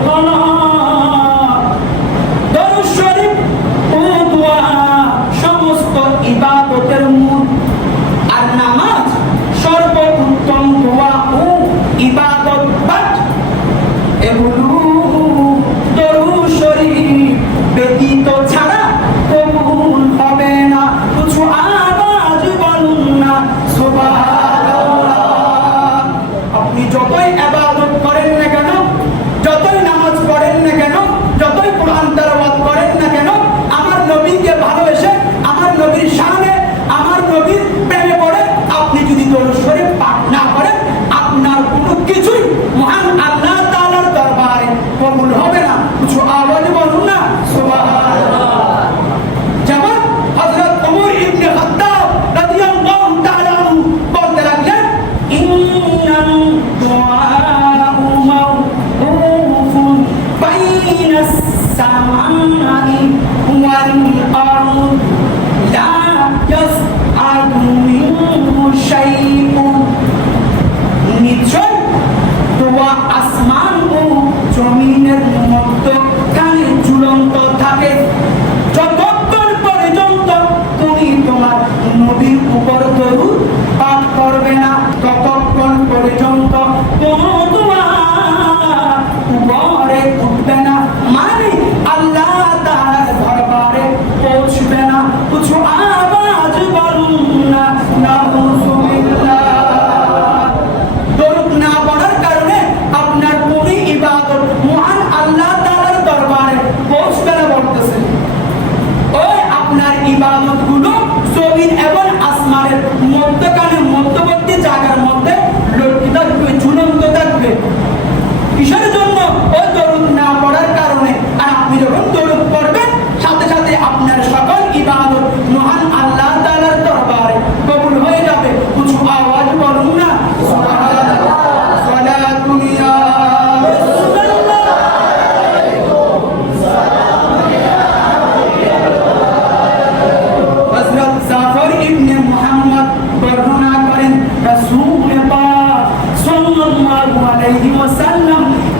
ভালো سمعا والأرض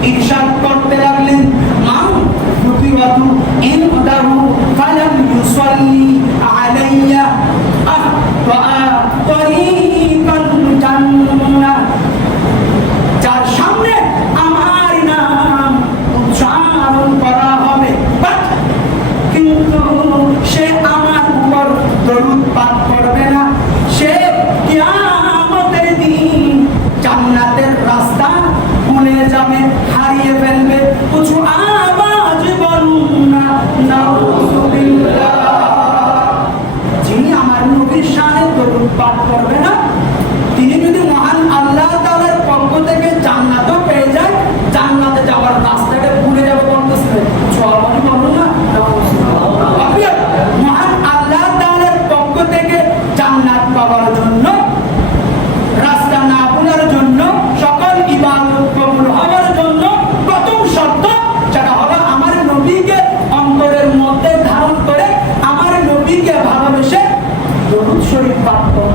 ইরশাদ করতে লাগলেন। মারু প্রতিবাদু ইন তাহু ফালা আর নবীর সামনে দরুদ করবে না। তিনি যদি মহান আল্লাহ তালার পক্ষ থেকে জান্নাতও পেয়ে যায়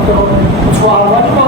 তো ছোঁয়া হয়তো